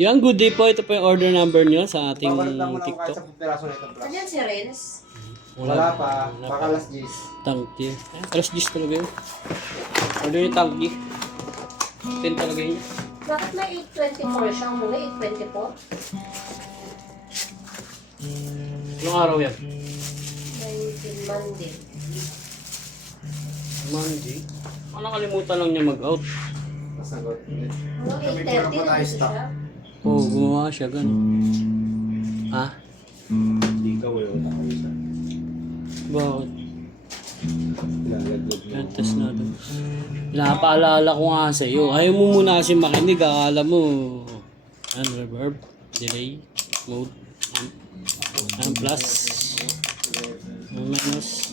Yan, good day po. Ito po yung order number nyo sa ating Babalot lang mo lang kahit TikTok. 10 piraso nito. Ayan si Renz. Wala pa. Baka last days. Tangki. Alas 10 talaga yun. Order yung tangki. 10 talaga yun. Bakit may 824 siya? Muna 824? Anong araw yan? 19 Monday. Monday. Nakalimutan lang niya mag-out. Nasagot. Ano, Kami 830 kulang pa tayo nandito stock. siya? Oo, gumawa siya ganun. Ha? Hindi ka wala na kayo sa. Bakit? Lalagod mo. Yan, test natin. Napaalala ko nga sa iyo. Ayaw mo muna kasi makinig. Akala mo. Yan, reverb. Delay. Mode. Amp plus. Minus.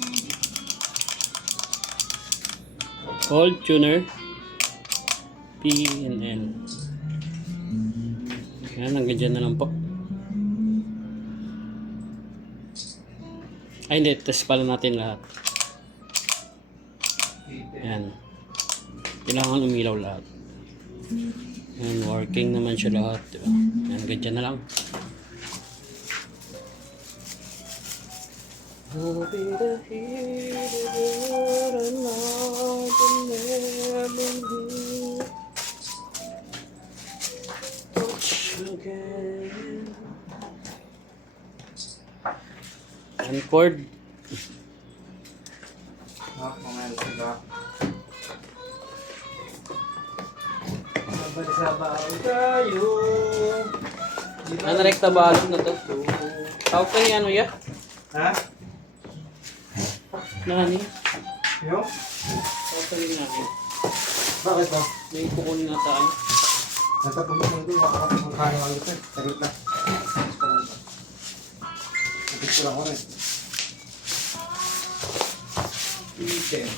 Cold tuner. P and L. Yan, hanggang dyan na lang po. Ay hindi, test pala natin lahat. Yan. Kailangan umilaw lahat. Yan, working naman siya lahat. Diba? Yan, hanggang dyan na lang. I'll be the hero and not the memory. Touch again. And chord. Mga sila. Sabay-sabay tayo. Ano rekta balot na to? Tawag ka ni ano ya? Ha? Nani? Yung? Tawag ka ni nani? Bakit ba? May kukunin na tayo. Natapos din ako kung kaya ang ito. Saglit lang. Nagis ko lang ko rin. Item.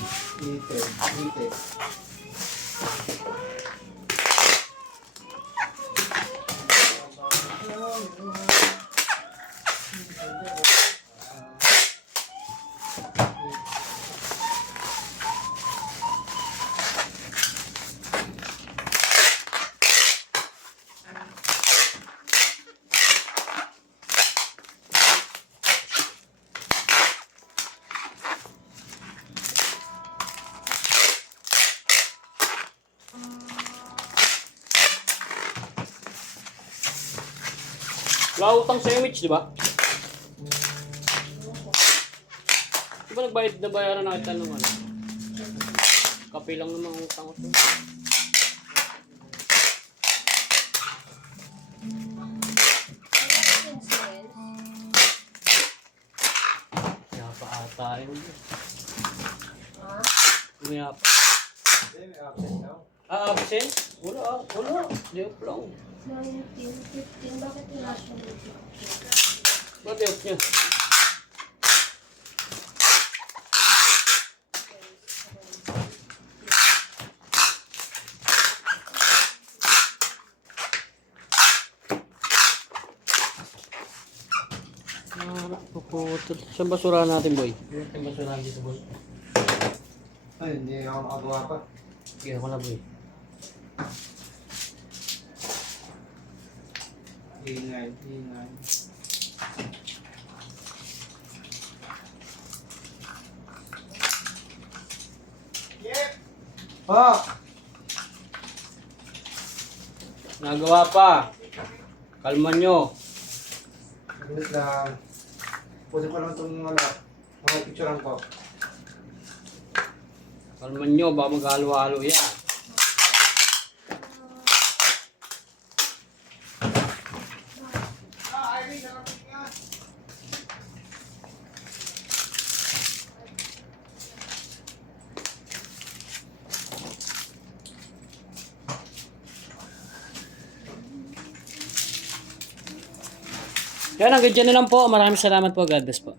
Wala utang sa image, di ba? Di ba nagbayad na bayaran na kita ng ano? Kape lang naman ang utang ko. Ayan si Renz. Kaya pa ata yun. Ha? Kaya pa. May absent daw. Absent? Wala. Di up lang. 19, 15. Bakit wala siya dito? Ba't di up niya? Puputol. Saan basura natin, boy? Saan basura dito, boy? Ay, hindi ako makagawa pa. Sige, ako na, boy. Ingay. Yep! Oh! Nagawa pa. Kalma nyo. Saglit lang. Pwede ko lang itong mga picturean ko. Kalma nyo, baka maghalo-halo yan. Yan, hanggang dyan na lang po. Maraming salamat po. God bless po.